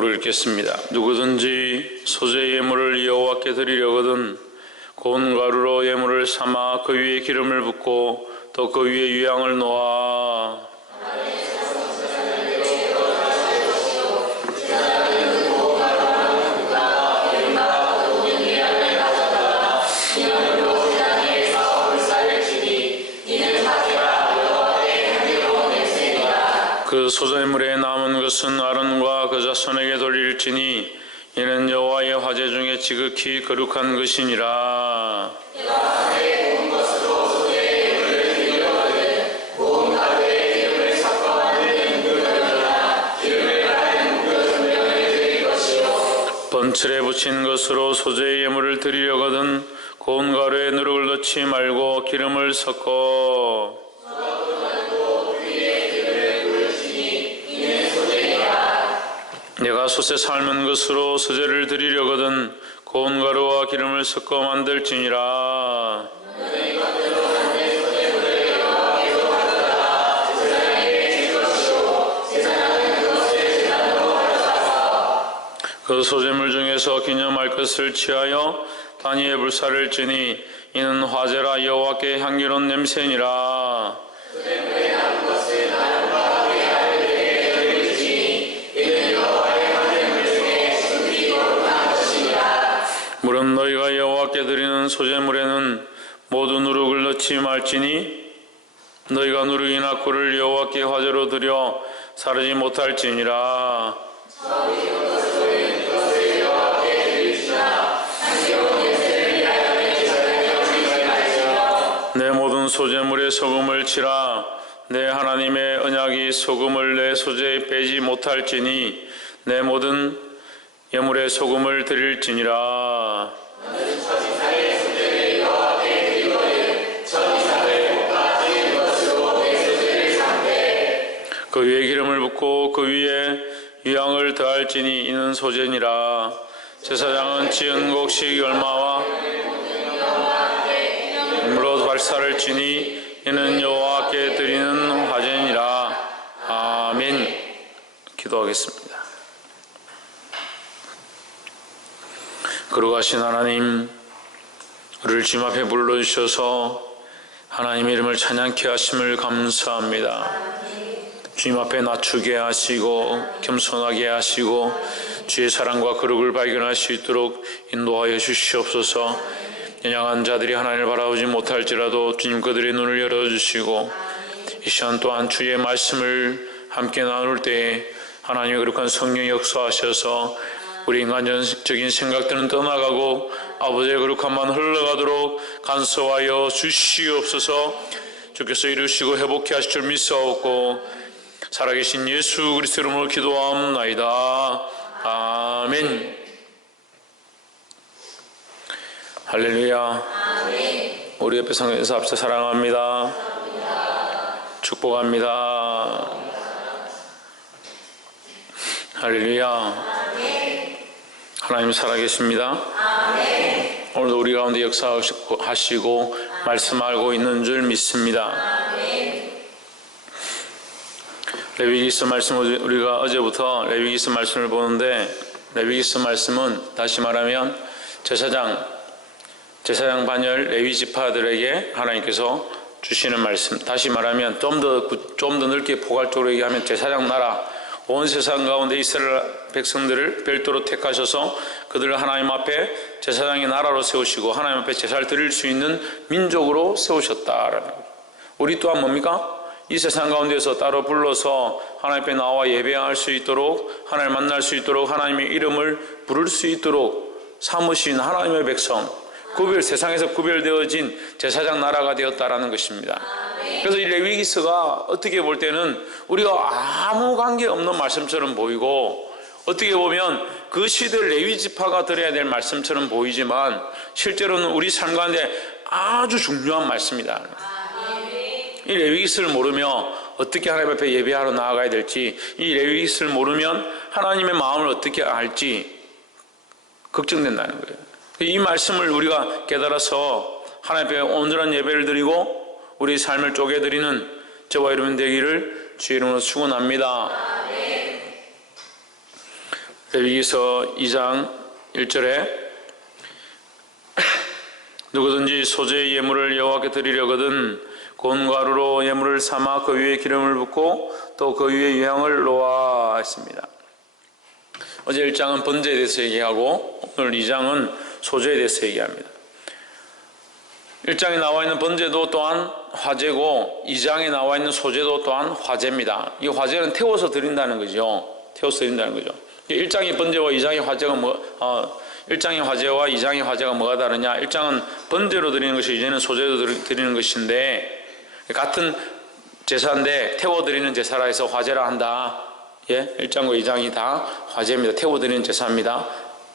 제목으로 읽겠습니다. 누구든지 소재 예물을 여호와께 드리려거든 고운 가루로 예물을 삼아 그 위에 기름을 붓고 또 그 위에 유향을 놓아 그 소재물에 남은 것은 아론과 그 자손에게 돌릴지니 이는 여호와의 화제 중에 지극히 거룩한 것이니라. 번철에 붙인 것으로 소재의 예물을 드리려거든 고운 가루에 누룩을 넣지 말고 기름을 섞어 내가 솥에 삶은 것으로 소재를 드리려거든 고운 가루와 기름을 섞어 만들지니라. 그 소재물 중에서 기념할 것을 취하여 단위의 불사를 지니 이는 화제라 여호와께 향기로운 냄새니라. 물은 너희가 여호와께 드리는 소재물에는 모두 누룩을 넣지 말지니 너희가 누룩이나 꿀을 여호와께 화제로 드려 사르지 못할지니라. 내 모든 소재물에 소금을 치라. 내 하나님의 언약이 소금을 내 소재에 빼지 못할지니 내 모든 예물에 소금을 드릴지니라. 그 위에 기름을 붓고 그 위에 유향을 더할지니 이는 소재니라. 제사장은 지은 곡식 열마와 물로 발사를 지니 이는 여호와께 드리는 화제니라. 아멘. 기도하겠습니다. 거룩하신 하나님, 우리를 주님 앞에 불러주셔서 하나님 이름을 찬양케 하심을 감사합니다. 주님 앞에 낮추게 하시고 겸손하게 하시고 주의 사랑과 거룩을 발견할 수 있도록 인도하여 주시옵소서. 연약한 자들이 하나님을 바라보지 못할지라도 주님 그들의 눈을 열어주시고 이 시간 또한 주의 말씀을 함께 나눌 때에 하나님의 거룩한 성령이 역사하셔서 우리 인간적인 생각들은 떠나가고 아버지의 거룩함만 흘러가도록 간섭하여 주시옵소서. 주께서 이루시고 회복케 하실 줄 믿사옵고 살아계신 예수 그리스도 이름으로 기도하옵나이다. 아멘. 할렐루야. 아멘. 우리 옆에 성경에서 앞서 사랑합니다. 축복합니다. 할렐루야. 아멘. 하나님 살아계십니다. 아멘. 오늘도 우리 가운데 역사하시고 말씀하고 있는 줄 믿습니다. 아멘. 레위기서 말씀, 우리가 어제부터 레위기서 말씀을 보는데 레위기서 말씀은 다시 말하면 제사장 반열 레위 지파들에게 하나님께서 주시는 말씀, 다시 말하면 좀 더 넓게 포괄적으로 얘기하면 제사장 나라, 온 세상 가운데 이스라엘 백성들을 별도로 택하셔서 그들을 하나님 앞에 제사장의 나라로 세우시고 하나님 앞에 제사를 드릴 수 있는 민족으로 세우셨다라는 거예요. 우리 또한 뭡니까? 이 세상 가운데서 따로 불러서 하나님 앞에 나와 예배할 수 있도록, 하나님을 만날 수 있도록, 하나님의 이름을 부를 수 있도록 삼으신 하나님의 백성, 세상에서 구별되어진 제사장 나라가 되었다라는 것입니다. 그래서 이 레위기서가 어떻게 볼 때는 우리가 아무 관계없는 말씀처럼 보이고, 어떻게 보면 그 시대 레위 지파가 들어야 될 말씀처럼 보이지만 실제로는 우리 삶 가운데 아주 중요한 말씀이다. 이 레위기서를 모르며 어떻게 하나님 앞에 예배하러 나아가야 될지, 이 레위기서를 모르면 하나님의 마음을 어떻게 알지 걱정된다는 거예요. 이 말씀을 우리가 깨달아서 하나님 앞에 온전한 예배를 드리고 우리 삶을 쪼개드리는 저와 여러분 되기를 주의 이름으로 축원합니다. 레위기서 2장 1절에 누구든지 소재의 예물을 여호와께 드리려거든 고운 가루로 예물을 삼아 그 위에 기름을 붓고 또 그 위에 유향을 놓아 했습니다. 어제 1장은 번제에 대해서 얘기하고 오늘 2장은 소재에 대해서 얘기합니다. 1장에 나와 있는 번제도 또한 화제고 2장에 나와 있는 소재도 또한 화제입니다. 이 화제는 태워서 드린다는 거죠. 태워서 드린다는 거죠. 1장의 번제와 2장의 화제가 1장의 화제와 2장의 화제가 뭐가 다르냐? 1장은 번제로 드리는 것이 이제는 소재로 드리는 것인데 같은 제사인데 태워드리는 제사라 해서 화제라 한다. 예, 1장과 2장이 다 화제입니다. 태워드리는 제사입니다.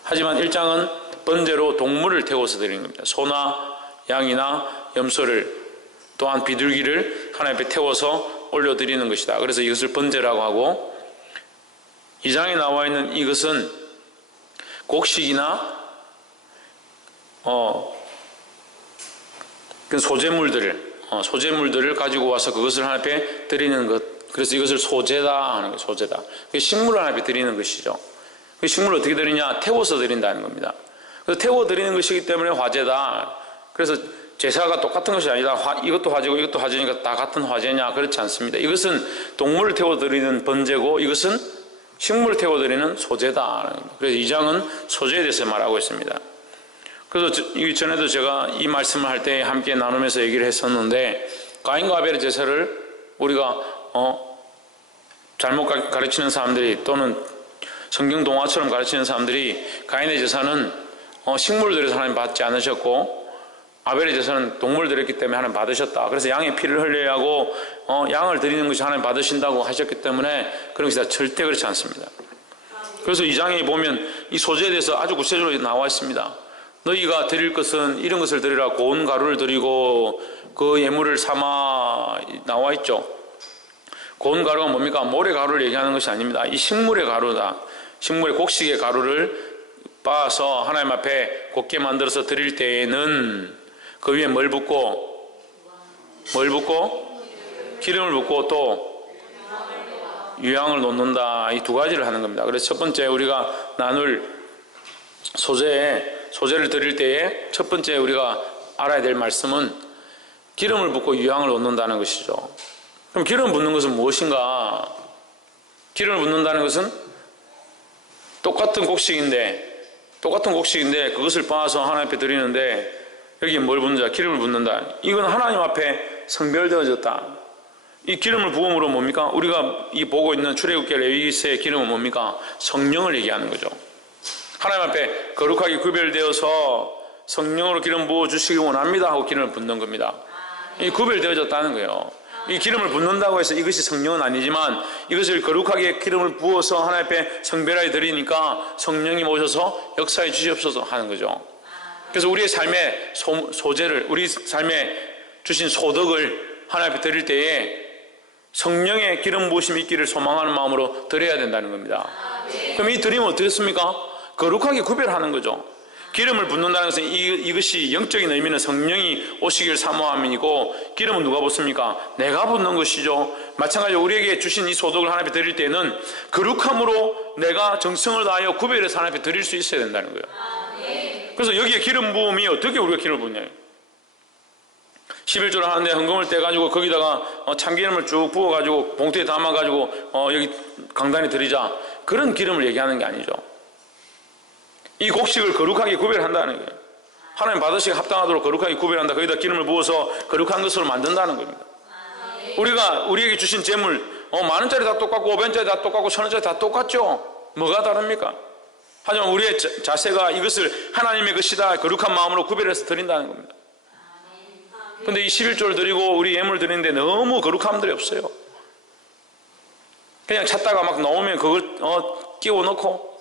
하지만 1장은 번제로 동물을 태워서 드리는 겁니다. 소나 양이나 염소를 또한 비둘기를 하나님 앞에 태워서 올려드리는 것이다. 그래서 이것을 번제라고 하고 2장에 나와 있는 이것은 곡식이나 그 소재물들을 가지고 와서 그것을 하나님 앞에 드리는 것. 그래서 이것을 소재다 하는 거예요. 소재다. 식물을 하나님 앞에 드리는 것이죠. 그 식물을 어떻게 드리냐? 태워서 드린다는 겁니다. 그래서 태워 드리는 것이기 때문에 화제다. 그래서 제사가 똑같은 것이 아니다. 이것도 화제고 이것도 화제니까 다 같은 화제냐? 그렇지 않습니다. 이것은 동물을 태워 드리는 번제고 이것은 식물을 태워 드리는 소재다. 그래서 2장은 소재에 대해서 말하고 있습니다. 그래서 전에도 제가 이 말씀을 할 때 함께 나누면서 얘기를 했었는데 가인과 아벨의 제사를 우리가 잘못 가르치는 사람들이 또는 성경 동화처럼 가르치는 사람들이 가인의 제사는 식물들에서 하나님 받지 않으셨고 아벨의 제사는 동물을 드렸기 때문에 하나님 받으셨다. 그래서 양의 피를 흘려야 하고 양을 드리는 것이 하나님 받으신다고 하셨기 때문에 그런 것이 절대 그렇지 않습니다. 그래서 2장에 보면 이 소재에 대해서 아주 구체적으로 나와 있습니다. 너희가 드릴 것은 이런 것을 드리라. 고운 가루를 드리고 그 예물을 삼아 나와 있죠. 고운 가루가 뭡니까? 모래 가루를 얘기하는 것이 아닙니다. 이 식물의 가루다. 식물의 곡식의 가루를 빻아서 하나님 앞에 곱게 만들어서 드릴 때에는 그 위에 뭘 붓고 기름을 붓고 또 유향을 놓는다. 이 두 가지를 하는 겁니다. 그래서 첫 번째 우리가 나눌 소재를 드릴 때에 첫 번째 우리가 알아야 될 말씀은 기름을 붓고 유향을 놓는다는 것이죠. 그럼 기름 붓는 것은 무엇인가? 기름을 붓는다는 것은 똑같은 곡식인데 그것을 빻아서 하나님 앞에 드리는데 여기에 뭘 붓는다? 기름을 붓는다. 이건 하나님 앞에 성별되어졌다. 이 기름을 부음으로 뭡니까? 우리가 이 보고 있는 출애굽기 레위기서의 기름은 뭡니까? 성령을 얘기하는 거죠. 하나님 앞에 거룩하게 구별되어서 성령으로 기름 부어주시기 원합니다 하고 기름을 붓는 겁니다. 이 구별되어졌다는 거예요. 이 기름을 붓는다고 해서 이것이 성령은 아니지만 이것을 거룩하게 기름을 부어서 하나님 앞에 성별하게 드리니까 성령이 오셔서 역사해 주시옵소서 하는 거죠. 그래서 우리의 삶의 소재를, 우리 삶에 주신 소득을 하나님 앞에 드릴 때에 성령의 기름 부으심이 있기를 소망하는 마음으로 드려야 된다는 겁니다. 그럼 이 드림은 어떻겠습니까? 거룩하게 구별하는 거죠. 기름을 붓는다는 것은 이것이 영적인 의미는 성령이 오시길 사모함이고 기름은 누가 붓습니까? 내가 붓는 것이죠. 마찬가지로 우리에게 주신 이 소득을 하나님 앞에 드릴 때는 거룩함으로 내가 정성을 다하여 구별해서 하나님 앞에 드릴 수 있어야 된다는 거예요. 그래서 여기에 기름 부음이 어떻게 우리가 기름을 붓냐? 11조를 하는데 헌금을 떼가지고 거기다가 참기름을 쭉 부어가지고 봉투에 담아가지고 여기 강단에 드리자. 그런 기름을 얘기하는 게 아니죠. 이 곡식을 거룩하게 구별한다는 거예요. 하나님 받으시기 합당하도록 거룩하게 구별한다. 거기다 기름을 부어서 거룩한 것으로 만든다는 겁니다. 우리에게 주신 재물 10,000원짜리 다 똑같고 500원짜리 다 똑같고 1,000원짜리 다 똑같죠. 뭐가 다릅니까? 하지만 우리의 자세가 이것을 하나님의 것이다 거룩한 마음으로 구별해서 드린다는 겁니다. 그런데 이 11조를 드리고 우리 예물 드리는데 너무 거룩함들이 없어요. 그냥 찾다가 막 나오면 그걸 끼워 넣고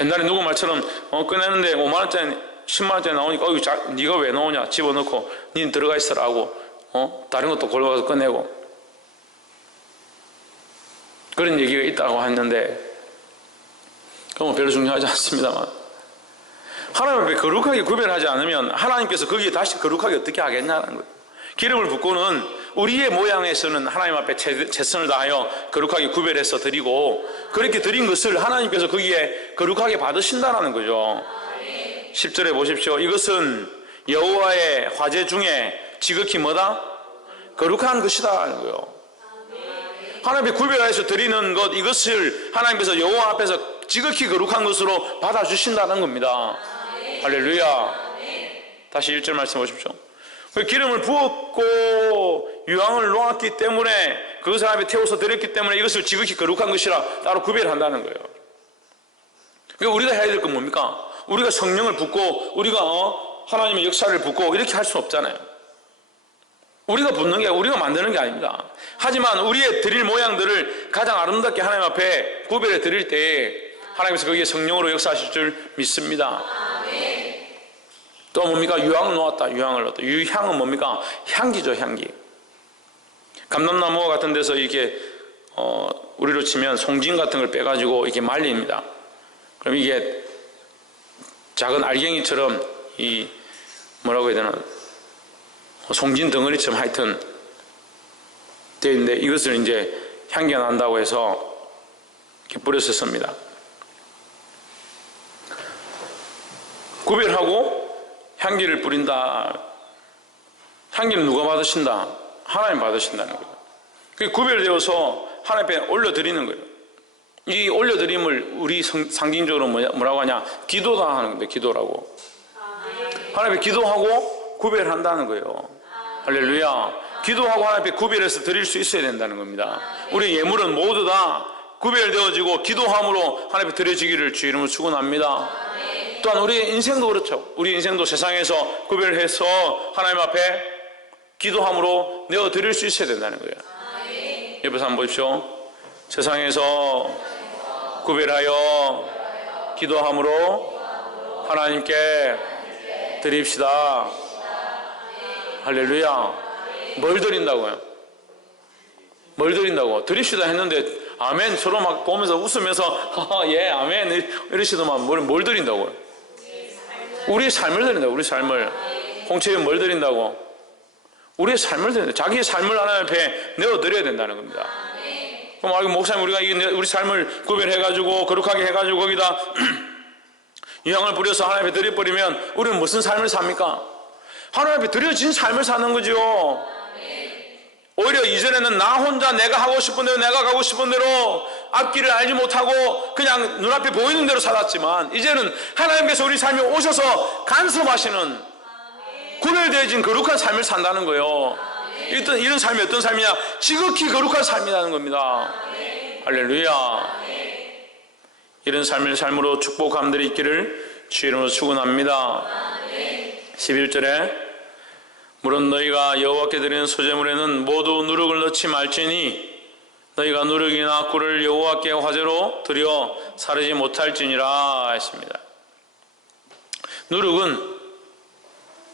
옛날에 누구 말처럼 꺼내는데 5만원짜리 10만원짜리 나오니까 네가 왜 나오냐 집어넣고 니는 들어가 있어라 하고 다른 것도 골라가서 꺼내고 그런 얘기가 있다고 했는데 그건 별로 중요하지 않습니다만 하나님 앞에 거룩하게 구별하지 않으면 하나님께서 거기에 다시 거룩하게 어떻게 하겠냐는 거예요. 기름을 붓고는 우리의 모양에서는 하나님 앞에 최선을 다하여 거룩하게 구별해서 드리고, 그렇게 드린 것을 하나님께서 거기에 거룩하게 받으신다는 거죠. 10절에 보십시오. 이것은 여호와의 화제 중에 지극히 뭐다? 거룩한 것이다 하는 거예요. 하나님의 구별해서 드리는 것, 이것을 하나님께서 여호와 앞에서 지극히 거룩한 것으로 받아주신다는 겁니다. 할렐루야. 다시 1절 말씀 보십시오. 기름을 부었고 유황을 놓았기 때문에, 그것을 하나님에 태워서 드렸기 때문에 이것을 지극히 거룩한 것이라 따로 구별한다는 거예요. 그러니까 우리가 해야 될 건 뭡니까? 우리가 성령을 붓고 우리가 하나님의 역사를 붓고 이렇게 할 수 없잖아요. 우리가 붓는 게, 우리가 만드는 게 아닙니다. 하지만 우리의 드릴 모양들을 가장 아름답게 하나님 앞에 구별해 드릴 때 하나님께서 거기에 성령으로 역사하실 줄 믿습니다. 또 뭡니까? 유황을 놓았다. 유황을 넣었다. 유향은 뭡니까? 향기죠, 향기. 감람나무 같은 데서 이렇게 우리로 치면 송진 같은 걸 빼가지고 이렇게 말립니다. 그럼 이게 작은 알갱이처럼 이 뭐라고 해야 되나, 송진 덩어리처럼 하여튼 되어 있는데, 이것을 이제 향기가 난다고 해서 이렇게 뿌려서 씁니다. 구별하고 향기를 뿌린다. 향기는 누가 받으신다? 하나님 받으신다는 거예요. 그게 구별되어서 하나님 앞에 올려드리는 거예요. 이 올려드림을 우리 상징적으로 뭐라고 하냐? 기도다 하는 건데, 기도라고. 하나님 앞에 기도하고 구별한다는 거예요. 할렐루야. 기도하고 하나님 앞에 구별해서 드릴 수 있어야 된다는 겁니다. 우리 예물은 모두 다 구별되어지고 기도함으로 하나님 앞에 드려지기를 주 이름으로 축원합니다. 또한 우리 인생도 그렇죠. 우리 인생도 세상에서 구별해서 하나님 앞에 기도함으로 내어드릴 수 있어야 된다는 거예요. 옆에서 한번 보십시오. 세상에서 구별하여 기도함으로 하나님께 드립시다. 할렐루야. 뭘 드린다고요? 뭘 드린다고? 드립시다 했는데 아멘 서로 막 보면서 웃으면서 예 아멘 이러시더만 뭘 드린다고요? 우리의 삶을 드린다. 우리 삶을. 홍채는 뭘 드린다고? 우리의 삶을 드린다. 자기의 삶을 하나님 앞에 내어드려야 된다는 겁니다. 그럼 목사님, 우리가 우리 삶을 구별해가지고 거룩하게 해가지고 거기다 유향을 뿌려서 하나님 앞에 드려버리면 우리는 무슨 삶을 삽니까? 하나님 앞에 드려진 삶을 사는 거죠. 오히려 이전에는 나 혼자 내가 하고 싶은 대로, 내가 가고 싶은 대로 앞길을 알지 못하고 그냥 눈앞에 보이는 대로 살았지만, 이제는 하나님께서 우리 삶에 오셔서 간섭하시는 구별되어진 거룩한 삶을 산다는 거예요. 이런 삶이 어떤 삶이냐? 지극히 거룩한 삶이라는 겁니다. 할렐루야. 이런 삶으로 축복함들이 있기를 주 이름으로 축원합니다. 11절에 물론 너희가 여호와께 드리는 소제물에는 모두 누룩을 넣지 말지니 너희가 누룩이나 꿀을 여호와께 화제로 드려 사르지 못할지니라 했습니다. 누룩은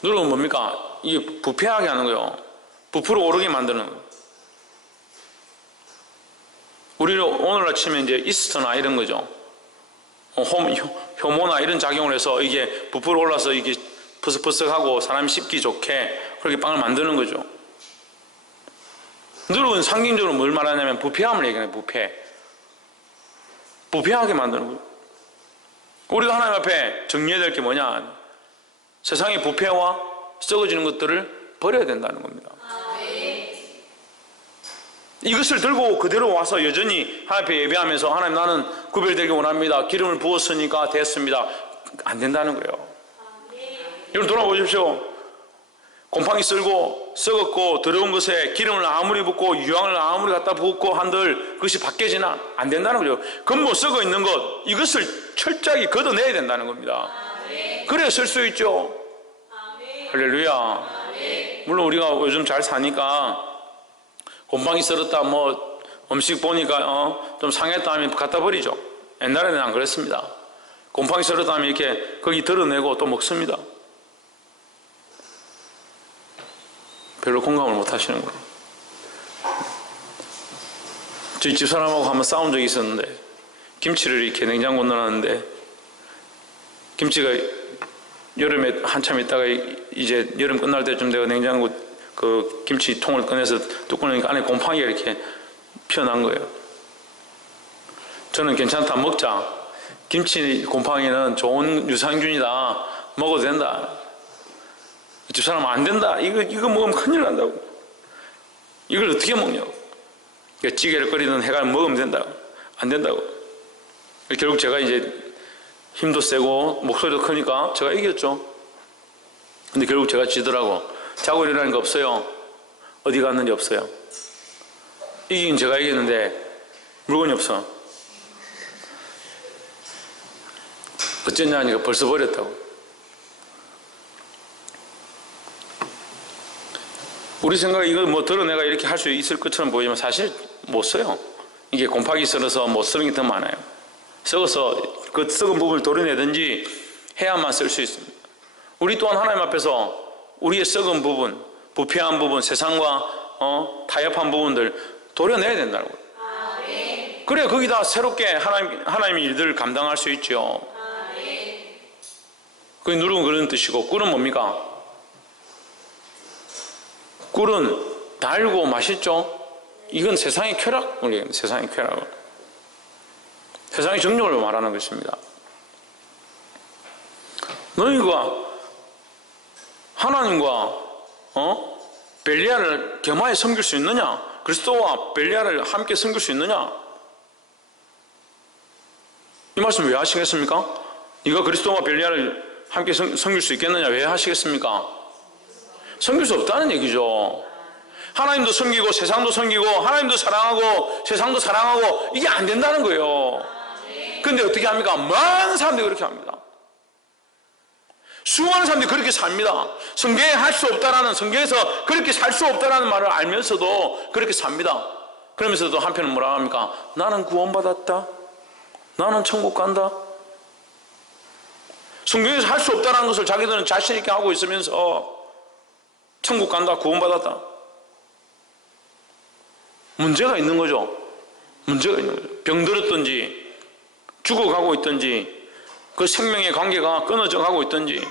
뭡니까? 이게 부패하게 하는 거예요. 부풀어 오르게 만드는 거예요. 우리는 오늘날 치면 이제 이스트나 이런 거죠. 효모나 이런 작용을 해서 이게 부풀어 올라서 이게 퍼석퍼석하고 사람이 씹기 좋게 그렇게 빵을 만드는 거죠. 누룩은 상징적으로 뭘 말하냐면 부패함을 얘기해요. 부패하게 만드는 거예요. 우리가 하나님 앞에 정리해야 될 게 뭐냐? 세상의 부패와 썩어지는 것들을 버려야 된다는 겁니다. 이것을 들고 그대로 와서 여전히 하나님 앞에 예배하면서 하나님 나는 구별되기 원합니다. 기름을 부었으니까 됐습니다. 안 된다는 거예요. 여러분 돌아보십시오. 곰팡이 쓸고 썩었고 더러운 것에 기름을 아무리 붓고 유황을 아무리 갖다 붓고 한들 그것이 바뀌지나 안 된다는 거죠. 근본 썩어 있는 것, 이것을 철저하게 걷어내야 된다는 겁니다. 그래야 쓸 수 있죠. 할렐루야. 물론 우리가 요즘 잘 사니까 곰팡이 썰었다 뭐 음식 보니까 좀 상했다 하면 갖다 버리죠. 옛날에는 안 그랬습니다. 곰팡이 썰었다 하면 이렇게 거기 드러내고 또 먹습니다. 별로 공감을 못 하시는 거예요. 저희 집사람하고 한번 싸운 적이 있었는데, 김치를 이렇게 냉장고에 넣어놨는데 김치가 여름에 한참 있다가 이제 여름 끝날 때쯤 되고 냉장고 그 김치통을 꺼내서 뚜껑을 여니까 안에 곰팡이가 이렇게 피어난 거예요. 저는 괜찮다, 먹자. 김치 곰팡이는 좋은 유산균이다, 먹어도 된다. 집사람은 안 된다, 이거 먹으면 큰일 난다고. 이걸 어떻게 먹냐고. 찌개를 끓이든 해가 먹으면 된다고. 안 된다고. 결국 제가 이제 힘도 세고 목소리도 크니까 제가 이겼죠. 근데 결국 제가 지더라고. 자고 일어나는 거 없어요. 어디 갔는지 없어요. 이긴 제가 이겼는데 물건이 없어. 어쩌냐 하니까 벌써 버렸다고. 우리 생각에 이걸 뭐 드러내가 이렇게 할 수 있을 것처럼 보이지만 사실 못 써요. 이게 곰팡이 썰어서 못 쓰는 게 더 많아요. 썩어서 그 썩은 부분을 도려내든지 해야만 쓸 수 있습니다. 우리 또한 하나님 앞에서 우리의 썩은 부분, 부패한 부분, 세상과 타협한 부분들 도려내야 된다는 거예요. 그래 거기다 새롭게 하나님의 일들을 감당할 수 있죠. 그게 누룩은 그런 뜻이고, 꿀은 뭡니까? 꿀은 달고 맛있죠? 이건 세상의 쾌락을 얘기합니다. 세상의 쾌락을. 세상의 정욕을 말하는 것입니다. 너희가 하나님과 벨리알을 겸하여 섬길 수 있느냐? 그리스도와 벨리알을 함께 섬길 수 있느냐? 이 말씀 왜 하시겠습니까? 네가 그리스도와 벨리알을 함께 섬길 수 있겠느냐? 왜 하시겠습니까? 섬길 수 없다는 얘기죠. 하나님도 섬기고 세상도 섬기고 하나님도 사랑하고 세상도 사랑하고 이게 안 된다는 거예요. 근데 어떻게 합니까? 많은 사람들이 그렇게 합니다. 수많은 사람들이 그렇게 삽니다. 성경에 할 수 없다라는, 성경에서 그렇게 살 수 없다라는 말을 알면서도 그렇게 삽니다. 그러면서도 한편은 뭐라 합니까? 나는 구원받았다. 나는 천국 간다. 성경에서 할 수 없다라는 것을 자기들은 자신 있게 하고 있으면서 천국 간다, 구원받았다. 문제가 있는 거죠. 문제가 있는 거죠. 병들었든지 죽어가고 있든지 그 생명의 관계가 끊어져 가고 있든지.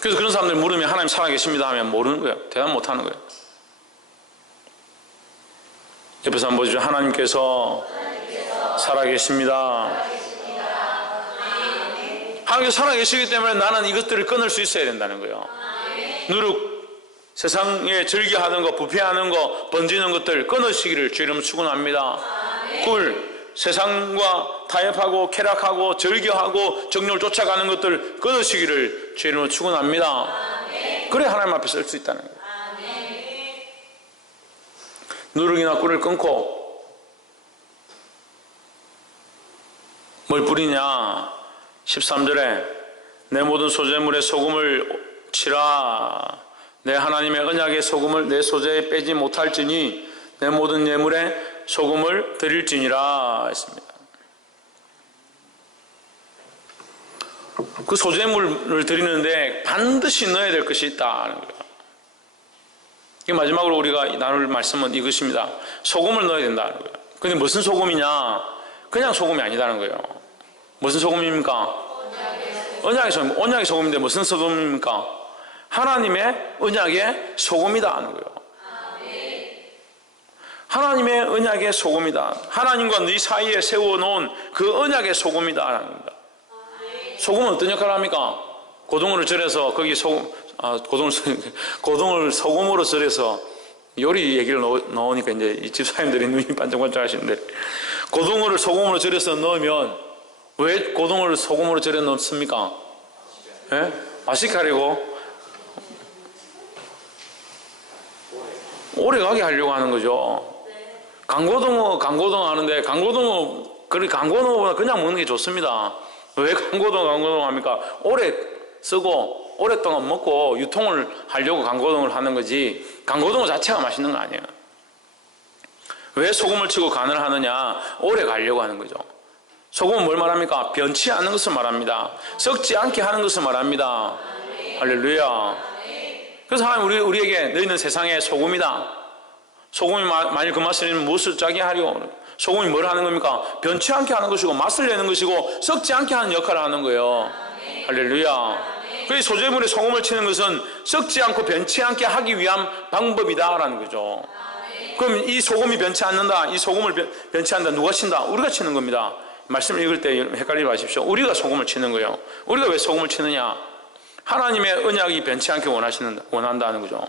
그래서 그런 사람들 물으면 하나님 살아계십니다 하면 모르는 거예요. 대답 못하는 거예요. 옆에서 한번 보시죠. 하나님께서 살아계십니다. 하나님께서 살아계시기 때문에 나는 이것들을 끊을 수 있어야 된다는 거예요. 누룩, 세상에 즐겨하는 것, 부패하는 것, 번지는 것들 끊으시기를 주의 이름으로 축원합니다. 꿀, 세상과 타협하고 쾌락하고 즐겨하고 정욕을 쫓아가는 것들 끊으시기를 주의 이름으로 축원합니다. 그래 하나님 앞에 쓸 수 있다는 거예요. 누룩이나 꿀을 끊고 뭘 뿌리냐? 13절에 내 모든 소재물에 소금을 치라. 내 하나님의 언약의 소금을 내 소재에 빼지 못할지니 내 모든 예물에 소금을 드릴지니라 했습니다. 그 소재물을 드리는데 반드시 넣어야 될 것이 있다는 거예요. 마지막으로 우리가 나눌 말씀은 이것입니다. 소금을 넣어야 된다는 거예요. 근데 무슨 소금이냐? 그냥 소금이 아니다는 거예요. 무슨 소금입니까? 언약의 소금. 언약의 소금인데 무슨 소금입니까? 하나님의 언약의 소금이다 하는 거예요. 하나님의 언약의 소금이다. 하나님과 네 사이에 세워놓은 그 언약의 소금이다 하는 겁니다. 소금은 어떤 역할을 합니까? 고등어를 절여서 거기 고등어를 소금으로 절여서 요리 얘기를 넣으니까 이제 이 집사님들이 눈이 반짝반짝 하시는데, 고등어를 소금으로 절여서 넣으면 왜 고등어를 소금으로 절여 넣습니까? 예? 맛있게 하려고, 오래 가게 하려고 하는 거죠. 강고등어 하는데 강고등어보다 그냥 먹는 게 좋습니다. 왜 강고등어 합니까? 오래 쓰고 오랫동안 먹고 유통을 하려고 강고등어를 하는 거지, 강고등어 자체가 맛있는 거 아니에요. 왜 소금을 치고 간을 하느냐? 오래 가려고 하는 거죠. 소금은 뭘 말합니까? 변치 않는 것을 말합니다. 썩지 않게 하는 것을 말합니다. 할렐루야. 그래서 하나님 우리에게 너희는 세상의 소금이다. 소금이 만일 그 맛을 무엇을 짜게 하려? 소금이 뭘 하는 겁니까? 변치 않게 하는 것이고 맛을 내는 것이고 썩지 않게 하는 역할을 하는 거예요. 할렐루야. 그 소재물에 소금을 치는 것은 썩지 않고 변치 않게 하기 위한 방법이다라는 거죠. 그럼 이 소금이 변치 않는다, 이 소금을 변치 않는다, 누가 친다? 우리가 치는 겁니다. 말씀을 읽을 때 헷갈리지 마십시오. 우리가 소금을 치는 거예요. 우리가 왜 소금을 치느냐? 하나님의 언약이 변치 않게 원한다는 거죠.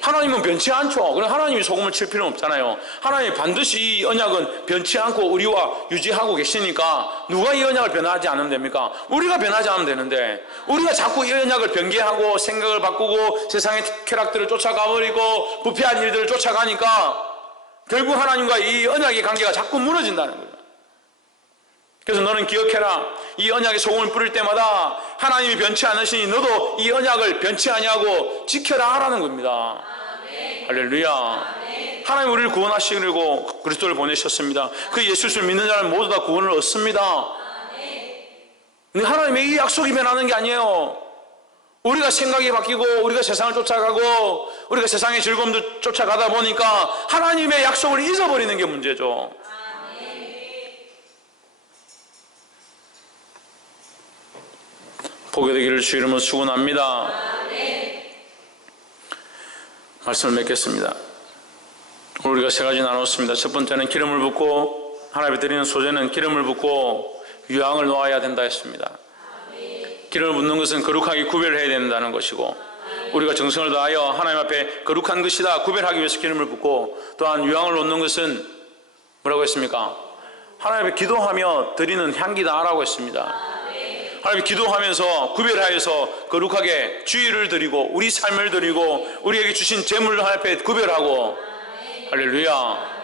하나님은 변치 않죠. 그럼 하나님이 소금을 칠 필요는 없잖아요. 하나님이 반드시 이 언약은 변치 않고 우리와 유지하고 계시니까 누가 이 언약을 변하지 않으면 됩니까? 우리가 변하지 않으면 되는데, 우리가 자꾸 이 언약을 변개하고 생각을 바꾸고 세상의 쾌락들을 쫓아가버리고 부패한 일들을 쫓아가니까 결국 하나님과 이 언약의 관계가 자꾸 무너진다는 거예요. 그래서 너는 기억해라. 이 언약에 소금을 뿌릴 때마다 하나님이 변치 않으시니 너도 이 언약을 변치 아니하고 지켜라 하라는 겁니다. 아멘. 할렐루야. 아멘. 하나님 우리를 구원하시려고 그리스도를 보내셨습니다. 그 예수를 믿는 자는 모두 다 구원을 얻습니다. 아멘. 근데 하나님의 이 약속이 변하는 게 아니에요. 우리가 생각이 바뀌고 우리가 세상을 쫓아가고 우리가 세상의 즐거움도 쫓아가다 보니까 하나님의 약속을 잊어버리는 게 문제죠. 보게 되기를 주 이름으로 축원합니다. 말씀을 맺겠습니다. 오늘 우리가 세 가지 나눴습니다. 첫 번째는 기름을 붓고, 하나님이 드리는 소재는 기름을 붓고 유황을 놓아야 된다 했습니다. 기름을 붓는 것은 거룩하게 구별해야 된다는 것이고, 우리가 정성을 다하여 하나님 앞에 거룩한 것이다 구별하기 위해서 기름을 붓고, 또한 유황을 놓는 것은 뭐라고 했습니까? 하나님 앞에 기도하며 드리는 향기다라고 했습니다. 하나님 기도하면서 구별하여서 거룩하게 주의를 드리고 우리 삶을 드리고 우리에게 주신 재물을 하나님 앞에 구별하고, 할렐루야,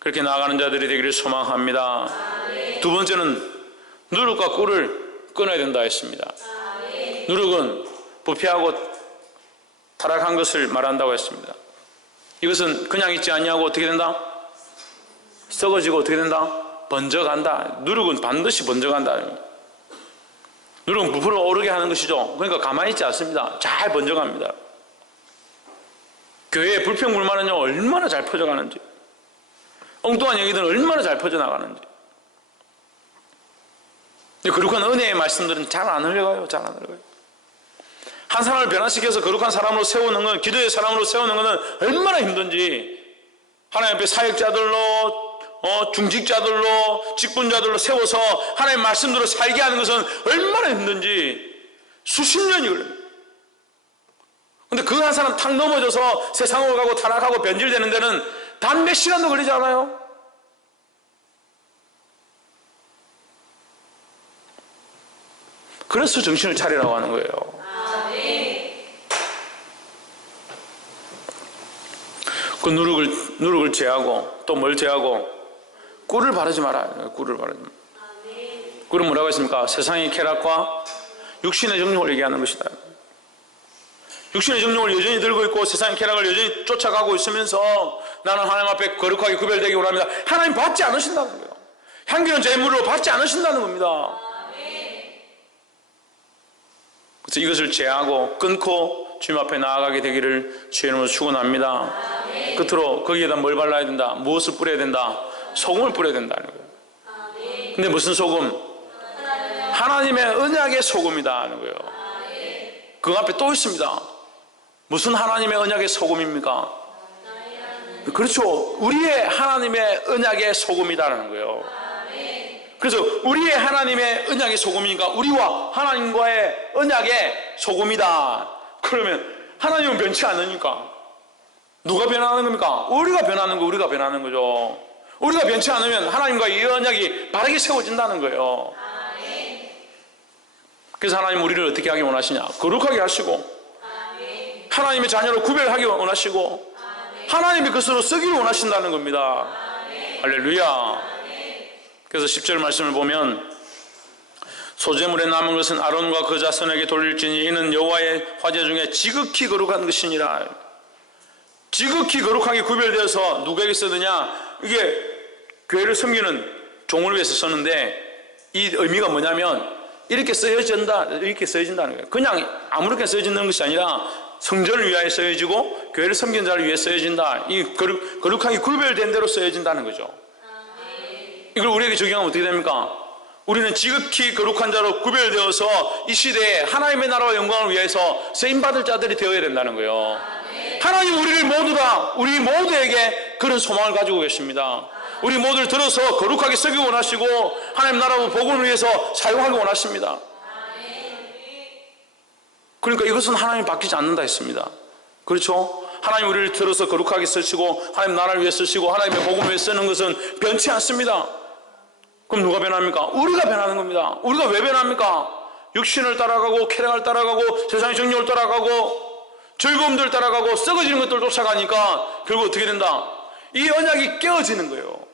그렇게 나아가는 자들이 되기를 소망합니다. 두 번째는 누룩과 꿀을 끊어야 된다 했습니다. 누룩은 부패하고 타락한 것을 말한다고 했습니다. 이것은 그냥 있지 않냐고 어떻게 된다? 썩어지고 어떻게 된다? 번져간다. 누룩은 반드시 번져간다. 누룩은 부풀어 오르게 하는 것이죠. 그러니까 가만히 있지 않습니다. 잘 번져갑니다. 교회의 불평불만은요 얼마나 잘 퍼져가는지, 엉뚱한 얘기들은 얼마나 잘 퍼져나가는지. 거룩한 은혜의 말씀들은 잘 안 흘러가요. 잘 안 흘러가요. 한 사람을 변화시켜서 거룩한 사람으로 세우는 건, 기도의 사람으로 세우는 것은 얼마나 힘든지, 하나님 앞에 사역자들로 중직자들로 직분자들로 세워서 하나님의 말씀대로 살게 하는 것은 얼마나 힘든지 수십 년이 걸립니다. 근데 그 한 사람 탁 넘어져서 세상으로 가고 타락하고 변질되는 데는 단 몇 시간도 걸리지 않아요? 그래서 정신을 차리라고 하는 거예요. 그 누룩을 제하고 또 뭘 제하고? 꿀을 바르지 마라. 꿀을 바르지 마라. 꿀은 뭐라고 했습니까? 세상의 쾌락과 육신의 정욕을 얘기하는 것이다. 육신의 정욕을 여전히 들고 있고 세상의 쾌락을 여전히 쫓아가고 있으면서 나는 하나님 앞에 거룩하게 구별되기 원합니다. 하나님 받지 않으신다는 거예요. 향기로운 제물로 받지 않으신다는 겁니다. 그래서 이것을 제하고 끊고 주님 앞에 나아가게 되기를 주의 이름으로 축원합니다. 끝으로 거기에다 뭘 발라야 된다? 무엇을 뿌려야 된다? 소금을 뿌려야 된다는 거예요. 근데 무슨 소금? 하나님의 언약의 소금이다 하는 거예요. 그 앞에 또 있습니다. 무슨 하나님의 언약의 소금입니까? 그렇죠. 우리의 하나님의 언약의 소금이다라는 거예요. 그래서 우리의 하나님의 언약의 소금이니까 우리와 하나님과의 언약의 소금이다. 그러면 하나님은 변치 않으니까 누가 변하는 겁니까? 우리가 변하는 거, 우리가 변하는 거죠. 우리가 변치 않으면 하나님과 이 언약이 바르게 세워진다는 거예요. 그래서 하나님 우리를 어떻게 하기 원하시냐? 거룩하게 하시고 하나님의 자녀로 구별하기 원하시고 하나님의 것으로 쓰기를 원하신다는 겁니다. 할렐루야. 그래서 10절 말씀을 보면 소재물에 남은 것은 아론과 그 자손에게 돌릴지니 이는 여호와의 화제 중에 지극히 거룩한 것이니라. 지극히 거룩하게 구별되어서 누구에게 쓰느냐? 이게 교회를 섬기는 종을 위해서 쓰는데 이 의미가 뭐냐면 이렇게 쓰여진다는 거예요. 그냥 아무렇게 쓰여지는 것이 아니라 성전을 위하여 쓰여지고 교회를 섬기는 자를 위해 쓰여진다. 이 거룩하게 구별된 대로 쓰여진다는 거죠. 이걸 우리에게 적용하면 어떻게 됩니까? 우리는 지극히 거룩한 자로 구별되어서 이 시대에 하나님의 나라와 영광을 위해서 쓰임받을 자들이 되어야 된다는 거예요. 하나님 우리 모두에게 그런 소망을 가지고 계십니다. 우리 모두를 들어서 거룩하게 쓰기 원하시고 하나님 나라와 복음을 위해서 사용하기 원하십니다. 그러니까 이것은 하나님 바뀌지 않는다 했습니다. 그렇죠? 하나님 우리를 들어서 거룩하게 쓰시고 하나님 나라를 위해 쓰시고 하나님의 복음을 위해 쓰는 것은 변치 않습니다. 그럼 누가 변합니까? 우리가 변하는 겁니다. 우리가 왜 변합니까? 육신을 따라가고 쾌락을 따라가고 세상의 정욕을 따라가고 즐거움들 따라가고 썩어지는 것들 쫓아가니까 결국 어떻게 된다? 이 언약이 깨어지는 거예요.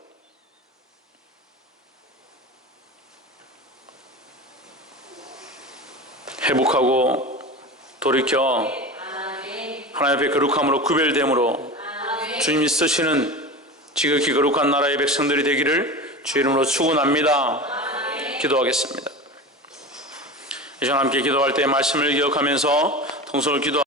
회복하고 돌이켜 하나님 앞에 거룩함으로 구별됨으로 주님이 쓰시는 지극히 거룩한 나라의 백성들이 되기를 주의 이름으로 축원합니다. 기도하겠습니다. 이 시간 함께 기도할 때 말씀을 기억하면서 통성을 기도